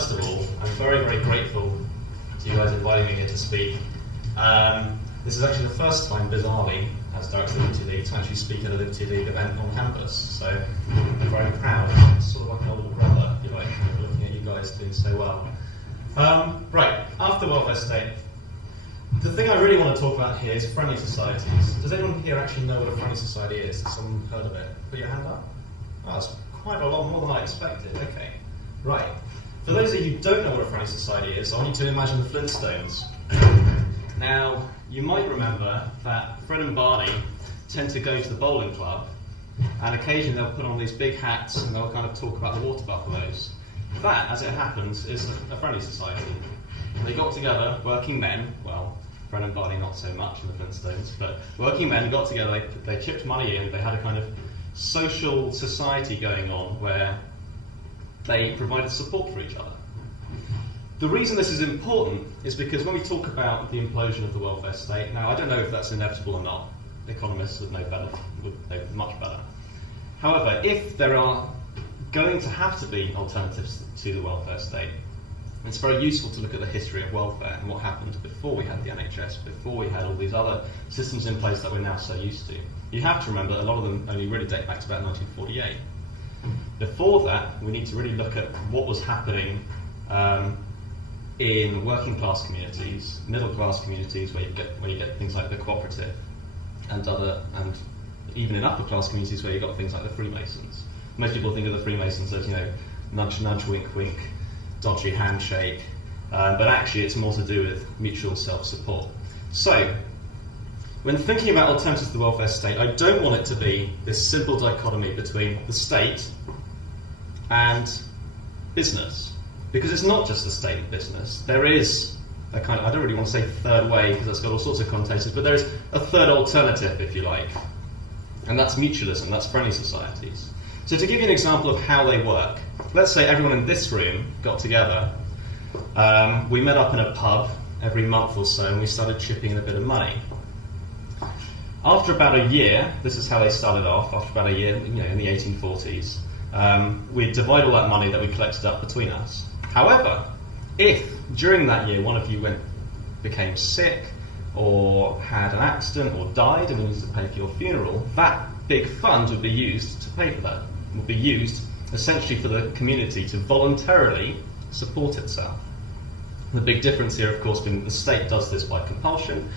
first of all, I'm very, very grateful to you guys inviting me here to speak. This is actually the first time, bizarrely, as Director of Liberty League, to actually speak at a Liberty League event on campus. So I'm very proud. It's sort of like an older brother, if you like, looking at you guys doing so well. Right, after the welfare state, the thing I really want to talk about here is friendly societies. Does anyone here actually know what a friendly society is? Has someone heard of it? Put your hand up. Oh, that's quite a lot more than I expected. Okay, right. For those of you who don't know what a friendly society is, I want you to imagine the Flintstones. Now, you might remember that Fred and Barney tend to go to the bowling club, and occasionally they'll put on these big hats and they'll kind of talk about the water buffaloes. That, as it happens, is a friendly society. They got together, working men, well, Fred and Barney not so much in the Flintstones, but working men got together, they chipped money in, they had a kind of social society going on where they provided support for each other. The reason this is important is because when we talk about the implosion of the welfare state, now I don't know if that's inevitable or not. Economists would know better, would know much better. However, if there are going to have to be alternatives to the welfare state, it's very useful to look at the history of welfare and what happened before we had the NHS, before we had all these other systems in place that we're now so used to. You have to remember a lot of them only really date back to about 1948. Before that, we need to really look at what was happening in working class communities, middle class communities, where you get things like the cooperative, and even in upper class communities where you got things like the Freemasons. Most people think of the Freemasons as, nudge nudge, wink wink, dodgy handshake, but actually it's more to do with mutual self-support. So, when thinking about alternatives to the welfare state, I don't want it to be this simple dichotomy between the state and business. Because it's not just the state and business. There is a kind of, I don't really want to say third way because that's got all sorts of connotations, but there is a third alternative, if you like. And that's mutualism, that's friendly societies. So to give you an example of how they work, let's say everyone in this room got together, we met up in a pub every month or so and we started chipping in a bit of money. After about a year, this is how they started off, after about a year, in the 1840s, we'd divide all that money that we collected up between us. However, if during that year one of you became sick or had an accident or died and we needed to pay for your funeral, that big fund would be used to pay for that. It would be used essentially for the community to voluntarily support itself. The big difference here, of course, being the state does this by compulsion,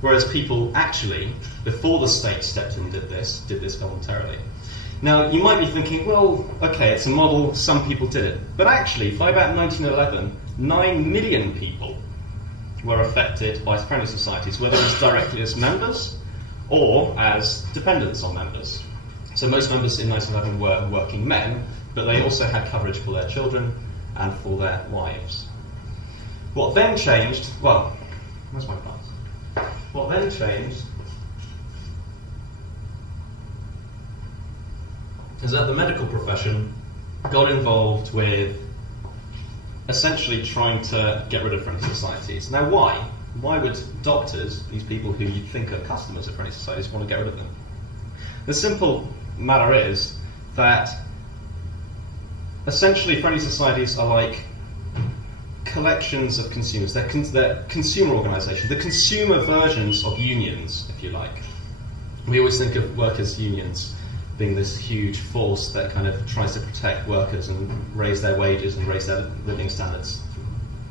whereas people actually, before the state stepped in and did this voluntarily. Now, you might be thinking, well, okay, it's a model, some people did it. But actually, by about 1911, 9 million people were affected by friendly societies, whether it's directly as members or as dependents on members. So most members in 1911 were working men, but they also had coverage for their children and for their wives. What then changed, well, where's my class? What then changed is that the medical profession got involved with essentially trying to get rid of friendly societies. Now why? Why would doctors, these people who you'd think are customers of friendly societies, want to get rid of them? The simple matter is that essentially friendly societies are like collections of consumers. They're consumer organisations, the consumer versions of unions, if you like. We always think of workers' unions being this huge force that kind of tries to protect workers and raise their wages and raise their living standards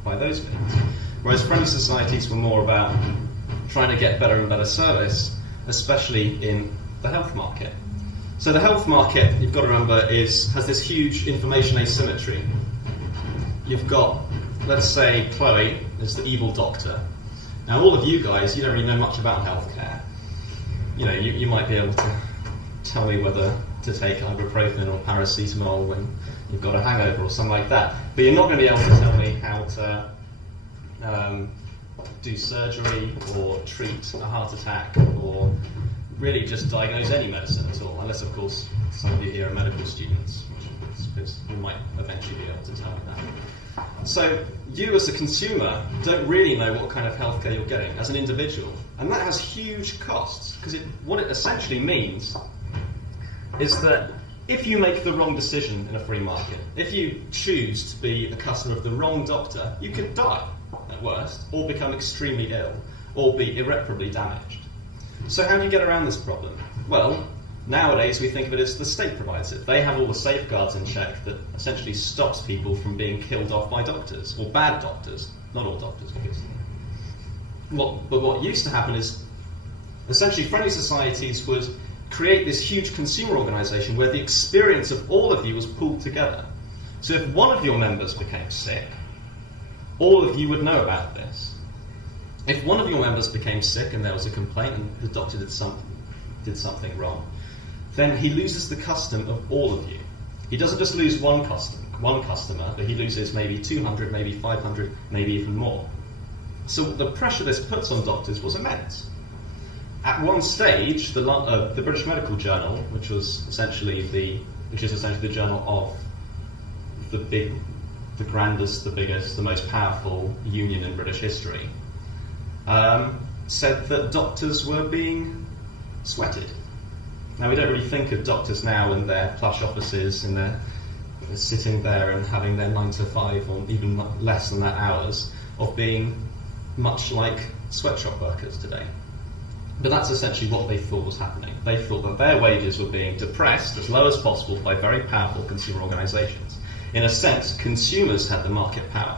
by those means. Whereas friendly societies were more about trying to get better and better service, especially in the health market. So the health market, you've got to remember, has this huge information asymmetry. You've got, let's say, Chloe is the evil doctor. Now all of you guys, you don't really know much about healthcare. You might be able to tell me whether to take ibuprofen or paracetamol when you've got a hangover or something like that. But you're not going to be able to tell me how to do surgery or treat a heart attack or really just diagnose any medicine at all, unless, of course, some of you here are medical students, which I suppose you might eventually be able to tell me that. So you as a consumer don't really know what kind of healthcare you're getting as an individual, and that has huge costs, because what it essentially means is that if you make the wrong decision in a free market, if you choose to be a customer of the wrong doctor, you could die at worst, or become extremely ill, or be irreparably damaged. So how do you get around this problem? Well, nowadays we think of it as the state provides it. They have all the safeguards in check that essentially stops people from being killed off by doctors, or bad doctors, not all doctors, obviously. But what used to happen is, essentially friendly societies would create this huge consumer organisation where the experience of all of you was pooled together. So if one of your members became sick, all of you would know about this. If one of your members became sick and there was a complaint and the doctor did something wrong, then he loses the custom of all of you. He doesn't just lose one customer, but he loses maybe 200, maybe 500, maybe even more. So the pressure this puts on doctors was immense. At one stage, the British Medical Journal, which is essentially the journal of the grandest, the biggest, the most powerful union in British history, said that doctors were being sweated. Now, we don't really think of doctors now in their plush offices and they're sitting there and having their 9 to 5 or even less than that hours of being much like sweatshop workers today. But that's essentially what they thought was happening. They thought that their wages were being depressed as low as possible by very powerful consumer organisations. In a sense, consumers had the market power.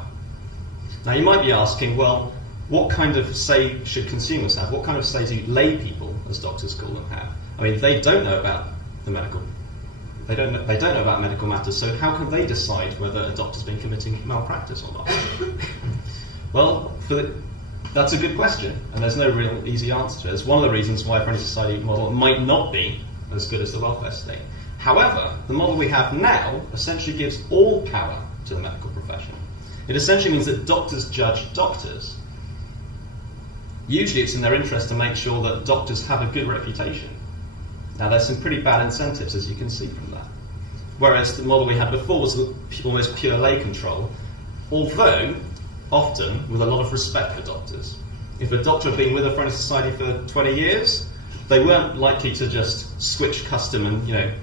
Now you might be asking, well, what kind of say should consumers have? What kind of say do lay people, as doctors call them, have? I mean, they don't know about the medical. They don't know about medical matters. So how can they decide whether a doctor's been committing malpractice or not? Well, that's a good question, and there's no real easy answer to it. It's one of the reasons why a friendly society model might not be as good as the welfare state. However, the model we have now essentially gives all power to the medical profession. It essentially means that doctors judge doctors. Usually it's in their interest to make sure that doctors have a good reputation. Now there's some pretty bad incentives, as you can see from that. Whereas the model we had before was almost pure lay control, although often with a lot of respect for doctors. If a doctor had been with a friendly society for 20 years, they weren't likely to just switch custom and,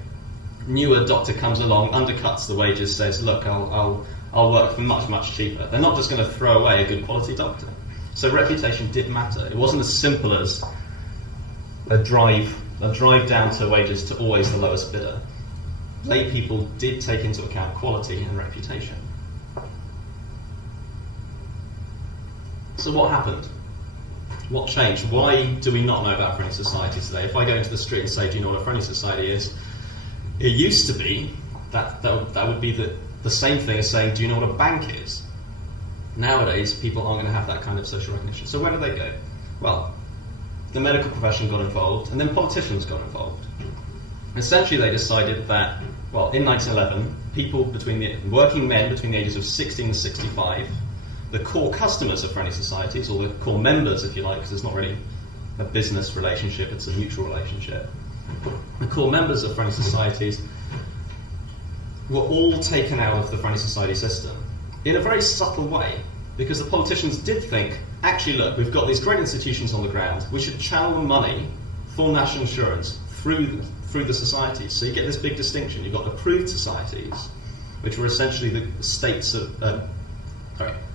newer doctor comes along, undercuts the wages, says, look, I'll work for much, much cheaper. They're not just going to throw away a good quality doctor. So reputation did matter. It wasn't as simple as a drive down to wages to always the lowest bidder. Lay people did take into account quality and reputation. So what happened? What changed? Why do we not know about friendly societies today? If I go into the street and say, do you know what a friendly society is? It used to be that would be the same thing as saying, do you know what a bank is? Nowadays, people aren't going to have that kind of social recognition. So where do they go? Well, the medical profession got involved, and then politicians got involved. Essentially, they decided that, well, in 1911, working men between the ages of 16 and 65, the core customers of friendly societies, or the core members, if you like, because it's not really a business relationship, it's a mutual relationship. The core members of friendly societies were all taken out of the friendly society system in a very subtle way, because the politicians did think, actually, look, we've got these great institutions on the ground, we should channel the money for national insurance through the societies. So you get this big distinction. You've got approved societies, which were essentially the states of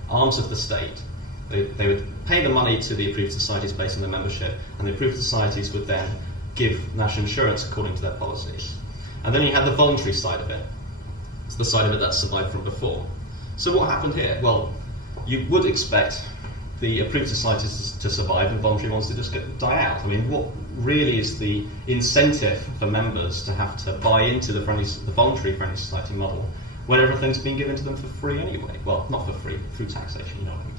arms of the state. They would pay the money to the approved societies based on their membership, and the approved societies would then give national insurance according to their policies. And then you had the voluntary side of it. It's the side of it that survived from before. So what happened here? Well, you would expect the approved societies to survive and voluntary ones to just die out. I mean, what really is the incentive for members to have to buy into the voluntary friendly society model when everything's been given to them for free anyway? Well, not for free, through taxation, you know what I mean.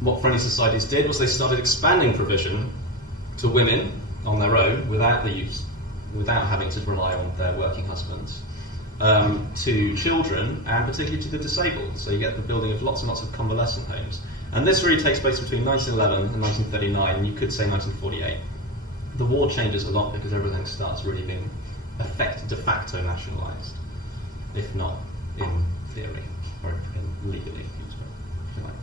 What friendly societies did was they started expanding provision to women on their own without having to rely on their working husbands, to children and particularly to the disabled. So you get the building of lots and lots of convalescent homes. And this really takes place between 1911 and 1939, and you could say 1948. The war changes a lot because everything starts really being de facto nationalised, if not in theory, or in legally, if you like.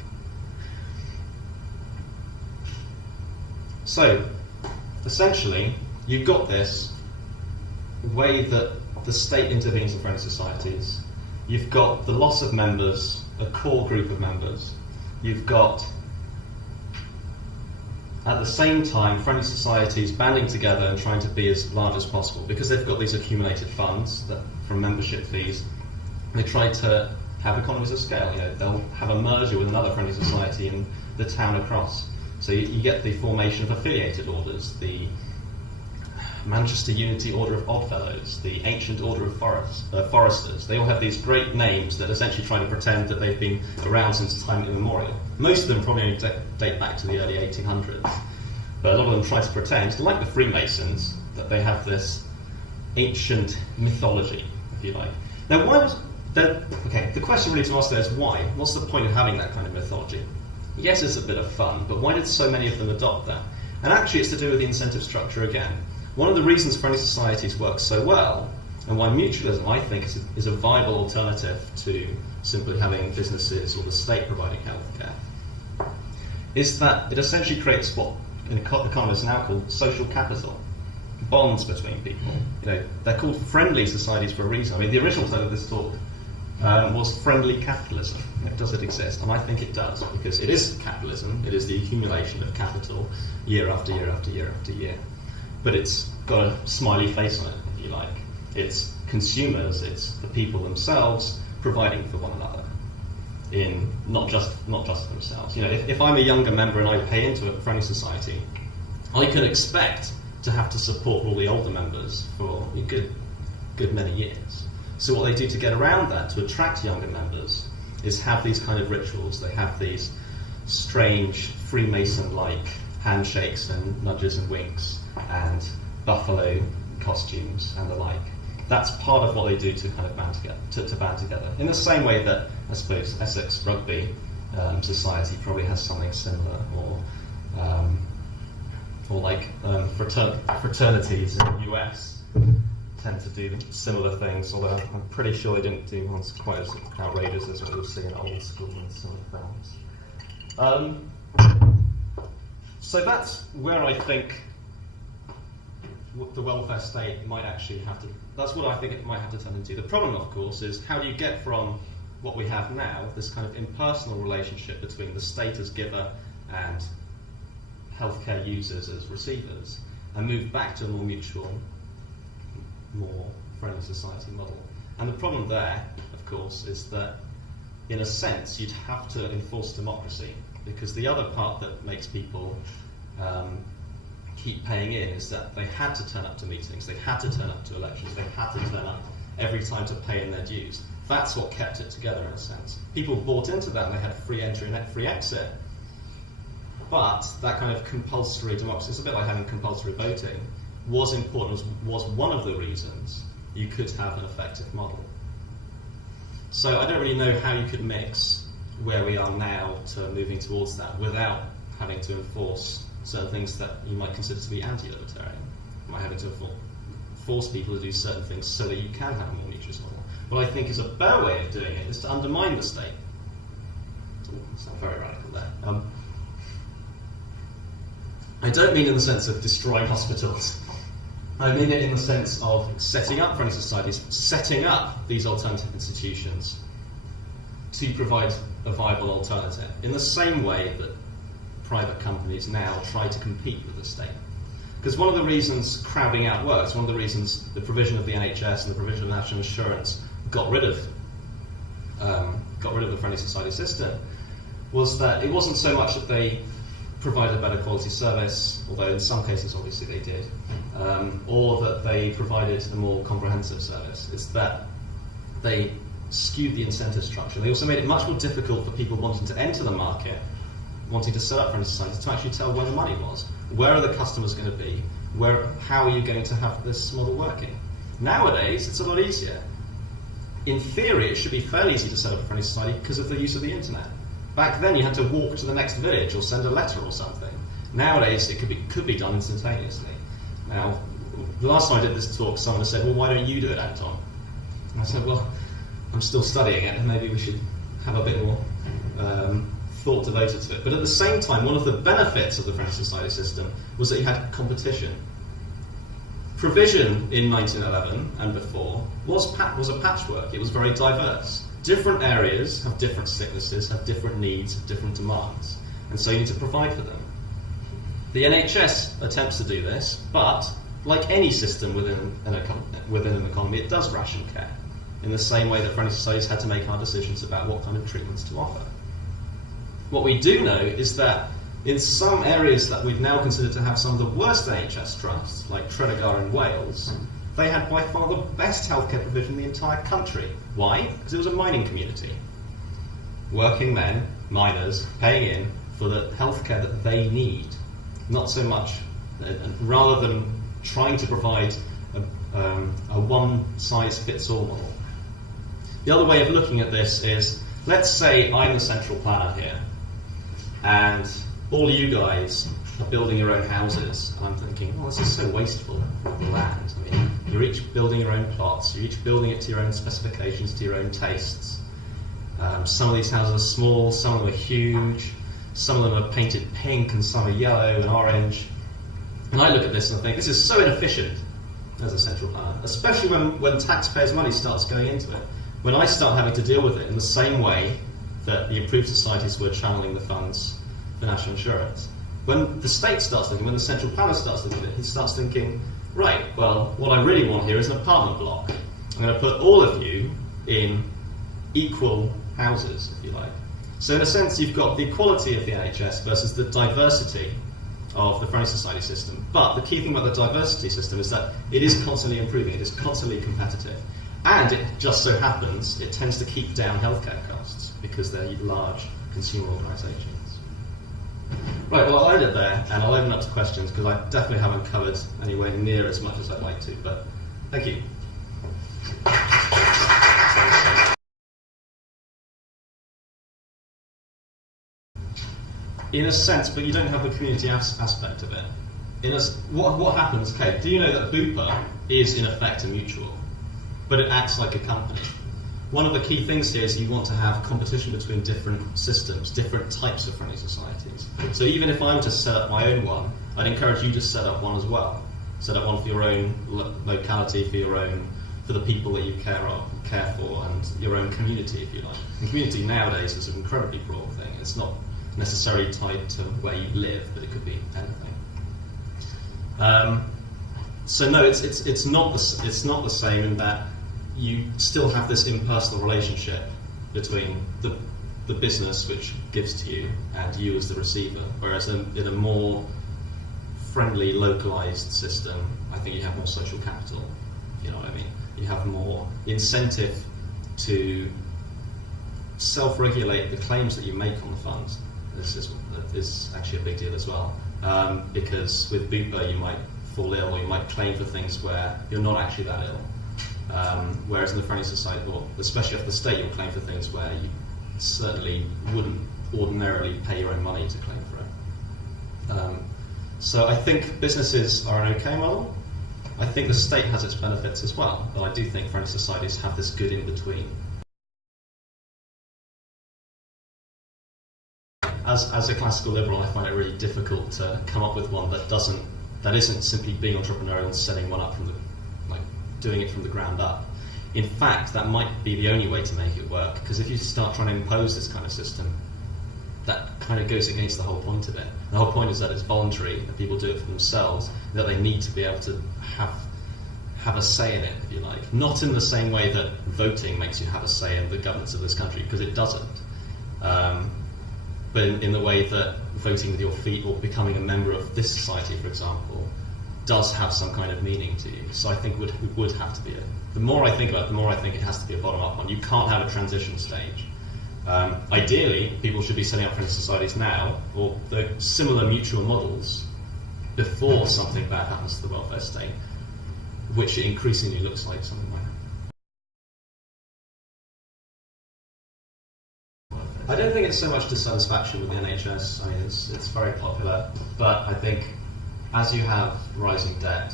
So, essentially, you've got this way that the state intervenes in friendly societies. You've got the loss of members, a core group of members. You've got, at the same time, friendly societies banding together and trying to be as large as possible because they've got these accumulated funds that, from membership fees. They try to have economies of scale. You know, they'll have a merger with another friendly society in the town across. So you get the formation of affiliated orders, the Manchester Unity Order of Oddfellows, the Ancient Order of Foresters. They all have these great names that essentially try to pretend that they've been around since time immemorial. Most of them probably only date back to the early 1800s, but a lot of them try to pretend, like the Freemasons, that they have this ancient mythology, if you like. Now, why was that? Okay, the question really to ask there is why? What's the point of having that kind of mythology? Yes, it's a bit of fun, but why did so many of them adopt that? And actually, it's to do with the incentive structure again. One of the reasons friendly societies work so well, and why mutualism, I think, is a viable alternative to simply having businesses or the state providing healthcare, is that it essentially creates what in economists now call social capital, bonds between people. You know, they're called friendly societies for a reason. I mean, the original title of this talk was friendly capitalism. Does it exist? And I think it does, because it is capitalism. It is the accumulation of capital year after year after year after year. But it's got a smiley face on it, if you like. It's consumers, it's the people themselves providing for one another, in not just themselves. You know, if I'm a younger member and I pay into a friendly society, I can expect to have to support all the older members for a good many years. So what they do to get around that, to attract younger members, is have these kind of rituals. They have these strange Freemason-like handshakes and nudges and winks and buffalo costumes and the like. That's part of what they do to kind of band together. In the same way that I suppose Essex Rugby Society probably has something similar, or like fraternities in the US tend to do similar things, although I'm pretty sure they didn't do ones quite as outrageous as what we've seen in old school and some films. So that's where I think the welfare state might actually have to, that's what I think it might have to turn into. The problem, of course, is how do you get from what we have now, this kind of impersonal relationship between the state as giver and healthcare users as receivers, and move back to a more mutual, more friendly society model. And the problem there, of course, is that in a sense you'd have to enforce democracy, because the other part that makes people keep paying in is that they had to turn up to meetings, they had to turn up to elections, they had to turn up every time to pay in their dues. That's what kept it together in a sense. People bought into that and they had free entry and free exit. But that kind of compulsory democracy, it's a bit like having compulsory voting, was important, was one of the reasons you could have an effective model. So I don't really know how you could mix where we are now to moving towards that without having to enforce certain things that you might consider to be anti-libertarian. You might having to force people to do certain things so that you can have a more mutualist model. What I think is a better way of doing it is to undermine the state. Ooh, that's not very radical there. I don't mean in the sense of destroying hospitals. I mean it in the sense of setting up friendly societies, setting up these alternative institutions to provide a viable alternative, in the same way that private companies now try to compete with the state. Because one of the reasons crowding out works, one of the reasons the provision of the NHS and the provision of national insurance got rid of the friendly society system, was that it wasn't so much that they provided a better quality service, although in some cases obviously they did, or that they provided a more comprehensive service. It's that they skewed the incentive structure. They also made it much more difficult for people wanting to enter the market, wanting to set up friendly societies, to actually tell where the money was. Where are the customers going to be? How are you going to have this model working? Nowadays, it's a lot easier. In theory, it should be fairly easy to set up a friendly society because of the use of the internet. Back then, you had to walk to the next village or send a letter or something. Nowadays, it could be done instantaneously. Now, the last time I did this talk, someone said, well, why don't you do it, Anton? And I said, well, I'm still studying it, and maybe we should have a bit more thought devoted to it. But at the same time, one of the benefits of the friendly society system was that you had competition. provision in 1911 and before was a patchwork. It was very diverse. Different areas have different sicknesses, have different needs, have different demands, and so you need to provide for them. The NHS attempts to do this, but like any system within an economy, it does ration care, in the same way that friendly societies had to make hard decisions about what kind of treatments to offer. What we do know is that in some areas that we've now considered to have some of the worst NHS trusts, like Tredegar in Wales, they had by far the best healthcare provision in the entire country. Why? Because it was a mining community. Working men, miners, paying in for the healthcare that they need. Not so much, rather than trying to provide a one-size-fits-all model. The other way of looking at this is, let's say I'm the central planner here, and all you guys are building your own houses, and I'm thinking, well, this is so wasteful of the land. I mean, you're each building your own plots, you're each building it to your own specifications, to your own tastes. Some of these houses are small, some of them are huge, some of them are painted pink, and some are yellow and orange. And I look at this and I think, this is so inefficient as a central planner, especially when taxpayers' money starts going into it. When I start having to deal with it in the same way that the improved societies were channeling the funds for national insurance. When the state starts thinking, when the central planner starts looking at it, he starts thinking, right, well, what I really want here is an apartment block. I'm going to put all of you in equal houses, if you like. So in a sense, you've got the equality of the NHS versus the diversity of the friendly society system. But the key thing about the diversity system is that it is constantly improving, it is constantly competitive. And it just so happens it tends to keep down healthcare costs because they're large consumer organisations. Right, well, I'll end it there, and I'll open up to questions, because I definitely haven't covered anywhere near as much as I'd like to, but thank you. In a sense, but you don't have the community aspect of it. What happens, Kate, do you know that Bupa is in effect a mutual, but it acts like a company? One of the key things here is you want to have competition between different systems, different types of friendly societies. So even if I were to set up my own one, I'd encourage you to set up one as well. Set up one for your own locality, for the people that you care for, and your own community, if you like. And community nowadays is an incredibly broad thing. It's not necessarily tied to where you live, but it could be anything. So no, it's not the same in that you still have this impersonal relationship between the business which gives to you and you as the receiver, whereas in a more friendly, localised system, I think you have more social capital, if you know what I mean. You have more incentive to self-regulate the claims that you make on the funds. This is actually a big deal as well, because with Bupa you might fall ill, or you might claim for things where you're not actually that ill. Whereas in the friendly society, or especially after the state, you'll claim for things where you certainly wouldn't ordinarily pay your own money to claim for it. So I think businesses are an okay model. I think the state has its benefits as well, but I do think friendly societies have this good in-between. As a classical liberal, I find it really difficult to come up with one that isn't simply being entrepreneurial and setting one up doing it from the ground up. In fact, that might be the only way to make it work, because if you start trying to impose this kind of system, that kind of goes against the whole point of it. The whole point is that it's voluntary, that people do it for themselves, that they need to be able to have a say in it, if you like. Not in the same way that voting makes you have a say in the governance of this country, because it doesn't. But in the way that voting with your feet or becoming a member of this society, for example, does have some kind of meaning to you. So I think it would have to be the more I think about it, the more I think it has to be a bottom-up one. You can't have a transition stage. Ideally, people should be setting up friendly societies now, or the similar mutual models, before something bad happens to the welfare state, which it increasingly looks like something might happen. I don't think it's so much dissatisfaction with the NHS. I mean, it's very popular, but I think as you have rising debt,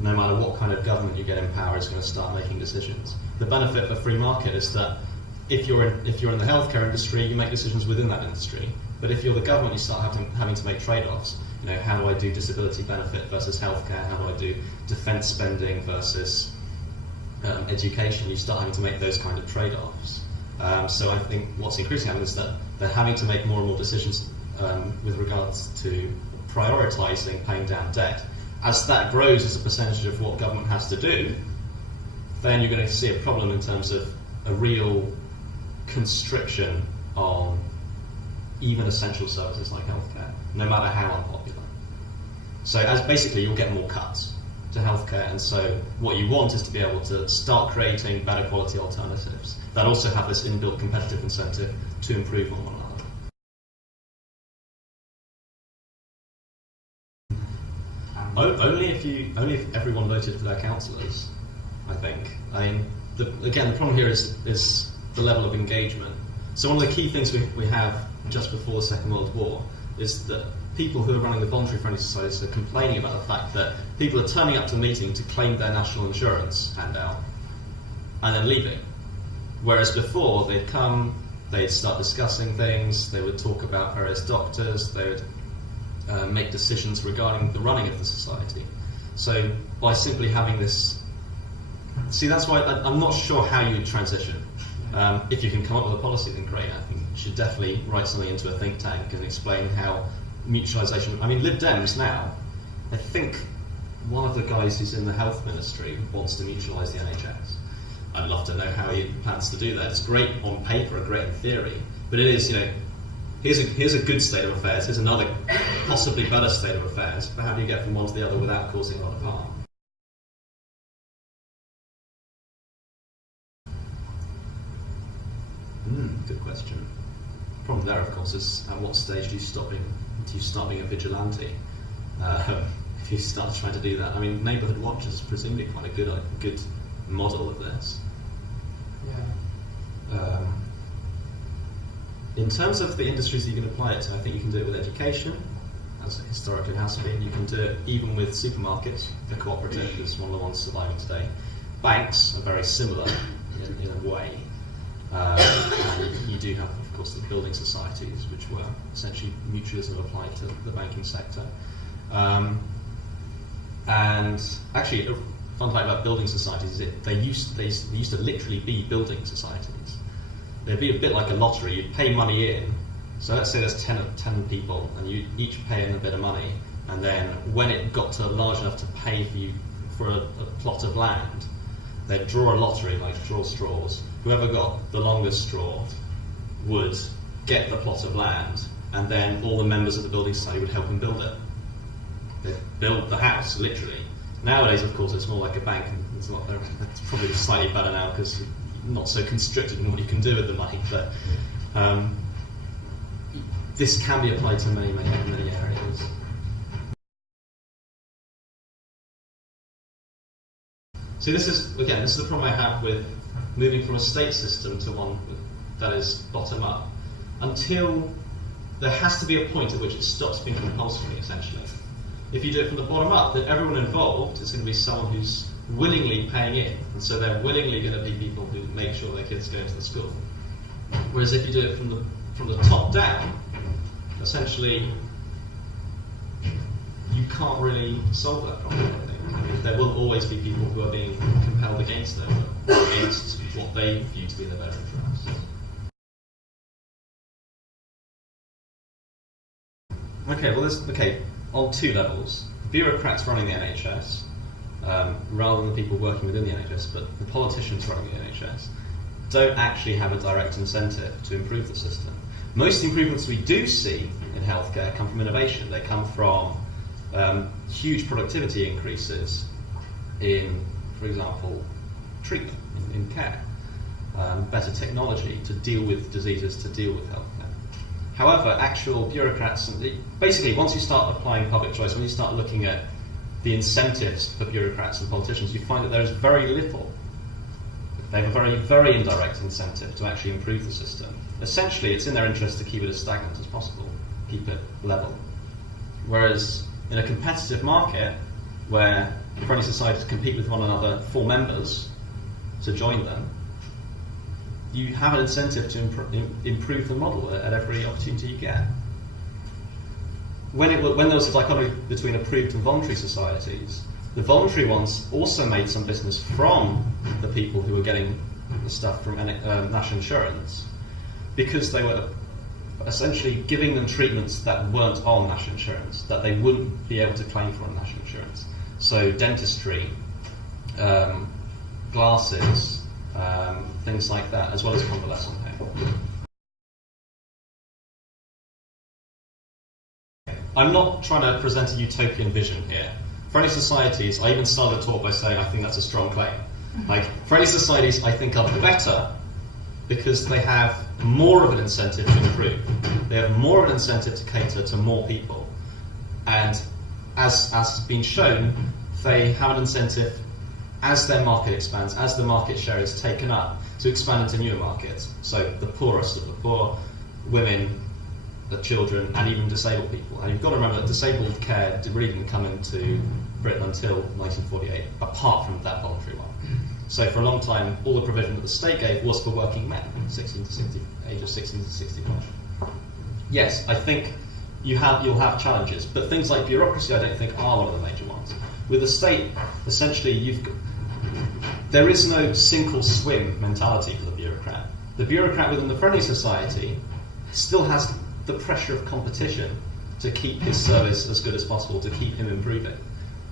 no matter what kind of government you get in power is going to start making decisions. The benefit of a free market is that if you're in the healthcare industry, you make decisions within that industry. But if you're the government, you start having to make trade-offs. how do I do disability benefit versus healthcare? How do I do defence spending versus education? You start having to make those kind of trade-offs. So I think what's increasingly happening is that they're having to make more and more decisions with regards to prioritising paying down debt. As that grows as a percentage of what government has to do, then you're going to see a problem in terms of a real constriction on even essential services like healthcare, no matter how unpopular. So as basically you'll get more cuts to healthcare, and so what you want is to be able to start creating better quality alternatives that also have this inbuilt competitive incentive to improve on one another. Only if everyone voted for their councillors, I think. Again, the problem here is the level of engagement. So one of the key things we have just before the Second World War is that people who are running the voluntary friendly societies are complaining about the fact that people are turning up to the meeting to claim their national insurance handout and then leaving. Whereas before, they'd come, they'd start discussing things, they would talk about various doctors, they would make decisions regarding the running of the society. So by simply having this... See, that's why I'm not sure how you transition. If you can come up with a policy, then great. I think you should definitely write something into a think tank and explain how mutualisation... I mean, Lib Dems now, I think one of the guys who's in the health ministry wants to mutualise the NHS. I'd love to know how he plans to do that. It's great on paper, great in theory, but it is, here's a good state of affairs, here's another possibly better state of affairs, but how do you get from one to the other without causing a lot of harm? Good question. The problem there, of course, is at what stage do you start being a vigilante? If you start trying to do that, I mean, Neighbourhood Watch is presumably quite a good model of this. Yeah. In terms of the industries that you can apply it to, I think you can do it with education, as it historically has been. You can do it even with supermarkets. The cooperative is one of the ones surviving today. Banks are very similar in a way. And you do have, of course, the building societies, which were essentially mutualism applied to the banking sector. And actually, a fun fact about building societies is they used to literally be building societies. They'd be a bit like a lottery. You'd pay money in. So let's say there's 10 people, and you each pay in a bit of money. And then when it got to large enough to pay for a plot of land, they'd draw a lottery, like draw straws. Whoever got the longest straw would get the plot of land, and then all the members of the building society would help them build it. They'd build the house, literally. Nowadays, of course, it's more like a bank, and it's probably slightly better now because you're not so constricted in what you can do with the money. But this can be applied to many areas. So this is the problem I have with moving from a state system to one that is bottom up. Until there has to be a point at which it stops being compulsory, essentially. If you do it from the bottom up, then everyone involved is going to be someone who's willingly paying in, and so they're willingly going to be people who make sure their kids go to the school. Whereas if you do it from the top down, essentially you can't really solve that problem, I think. I mean, there will always be people who are being compelled against them, against what they view to be their better interests. Okay, well, on two levels. Bureaucrats running the NHS, rather than the people working within the NHS, but the politicians running the NHS, don't actually have a direct incentive to improve the system. Most improvements we do see in healthcare come from innovation. They come from huge productivity increases in, for example, treatment, in care, better technology to deal with diseases, to deal with healthcare. However, actual bureaucrats, basically once you start applying public choice, when you start looking at the incentives for bureaucrats and politicians, you find that there is very little. They have a very, very indirect incentive to actually improve the system. Essentially, it's in their interest to keep it as stagnant as possible, keep it level. Whereas in a competitive market, where friendly societies compete with one another for members to join them, you have an incentive to improve the model at every opportunity you get. when there was a dichotomy between approved and voluntary societies, the voluntary ones also made some business from the people who were getting the stuff from national insurance, because they were essentially giving them treatments that weren't on national insurance, that they wouldn't be able to claim for on national insurance. So dentistry, glasses, things like that, as well as convalescent pay. I'm not trying to present a utopian vision here. Friendly societies, I even started the talk by saying I think that's a strong claim. Like, friendly societies, I think, are better because they have more of an incentive to improve. They have more of an incentive to cater to more people. And as has been shown, they have an incentive, as their market expands, as the market share is taken up, to expand into newer markets. So the poorest of the poor, women, the children, and even disabled people. And you've got to remember that disabled care really didn't come into Britain until 1948, apart from that voluntary one. So for a long time, all the provision that the state gave was for working men, age of 16 to 65. Yes, I think you'll have challenges, but things like bureaucracy I don't think are one of the major ones. With the state, essentially, there is no sink or swim mentality for the bureaucrat. The bureaucrat within the friendly society still has the pressure of competition to keep his service as good as possible, to keep him improving.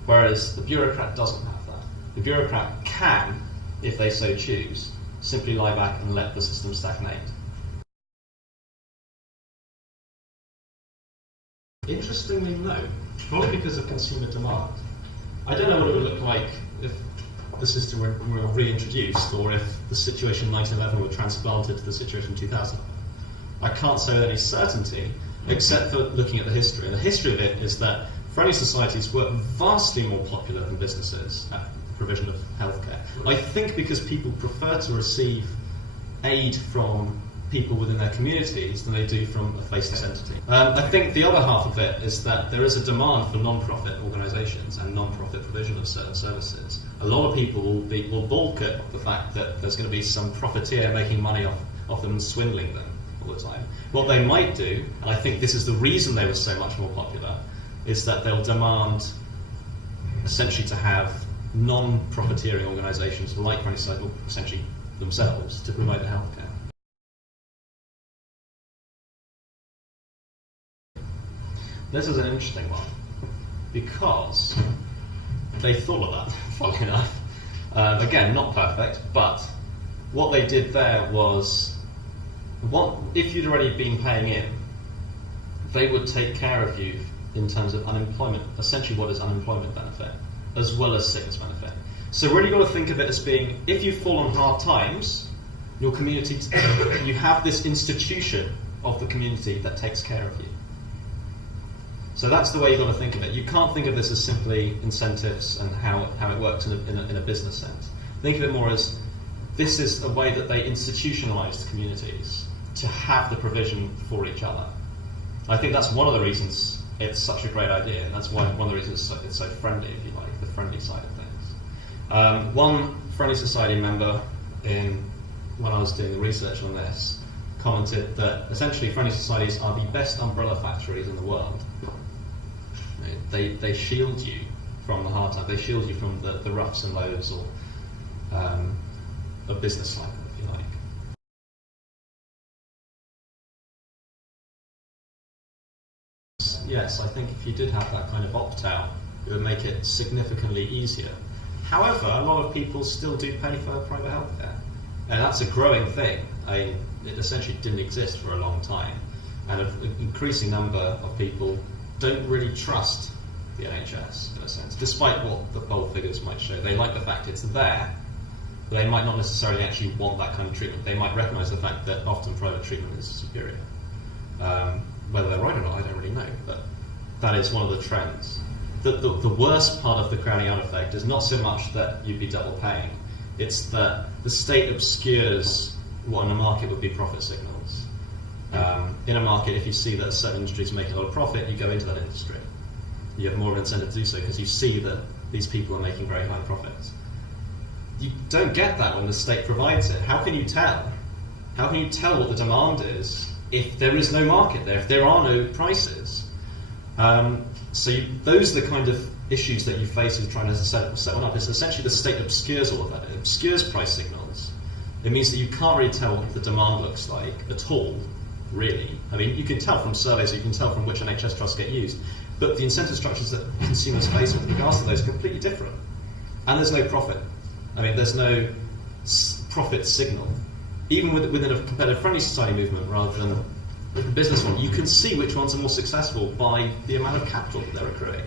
Whereas the bureaucrat doesn't have that. The bureaucrat can, if they so choose, simply lie back and let the system stagnate. Interestingly, no. Probably because of consumer demand. I don't know what it would look like if the system were reintroduced, or if the situation in 1911 were transplanted to the situation in 2000. I can't say with any certainty, except for looking at the history. And the history of it is that friendly societies were vastly more popular than businesses at the provision of healthcare. I think because people prefer to receive aid from people within their communities than they do from a faceless entity. I think the other half of it is that there is a demand for non-profit organisations and non-profit provision of certain services. A lot of people will balk at the fact that there's going to be some profiteer making money off them and swindling them all the time. What they might do, and I think this is the reason they were so much more popular, is that they'll demand essentially to have non-profiteering organisations like Friendly Society, essentially themselves, to provide the healthcare. This is an interesting one, because they thought of that, funnily enough. Again, not perfect, but what they did there was, if you'd already been paying in, they would take care of you in terms of unemployment, essentially what is unemployment benefit, as well as sickness benefit. So really got to think of it as being, if you fall on hard times, your community, you have this institution of the community that takes care of you. So that's the way you've got to think of it. You can't think of this as simply incentives and how it works in a business sense. Think of it more as, this is a way that they institutionalised communities to have the provision for each other. I think that's one of the reasons it's such a great idea, and that's one of the reasons it's so friendly, if you like, the friendly side of things. One Friendly Society member, when I was doing the research on this, commented that essentially friendly societies are the best umbrella factories in the world. They shield you from the hard times. They shield you from the roughs and lows or a business life, if you like. Yes, I think if you did have that kind of opt-out, it would make it significantly easier. However, a lot of people still do pay for private healthcare, and that's a growing thing. It essentially didn't exist for a long time, and an increasing number of people don't really trust the NHS in a sense, despite what the poll figures might show. They like the fact it's there, but they might not necessarily actually want that kind of treatment. They might recognise the fact that often private treatment is superior. Whether they're right or not, I don't really know, but that is one of the trends. The worst part of the crowding out effect is not so much that you'd be double paying, it's that the state obscures what in a market would be profit signals. In a market, if you see that a certain industry is making a lot of profit, you go into that industry. You have more of an incentive to do so because you see that these people are making very high profits. You don't get that when the state provides it. How can you tell? How can you tell what the demand is if there is no market there, if there are no prices? Those are the kind of issues that you face with trying to set one up. It's essentially the state obscures all of that. It obscures price signals. It means that you can't really tell what the demand looks like at all, really. I mean, you can tell from surveys, you can tell from which NHS trusts get used, but the incentive structures that consumers face with regards to those are completely different. And there's no profit. I mean, there's no profit signal. Even within a competitive friendly society movement rather than a business one, you can see which ones are more successful by the amount of capital that they're accruing.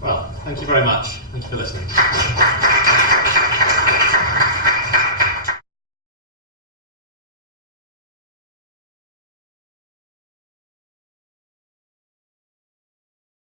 Well, thank you very much. Thank you for listening.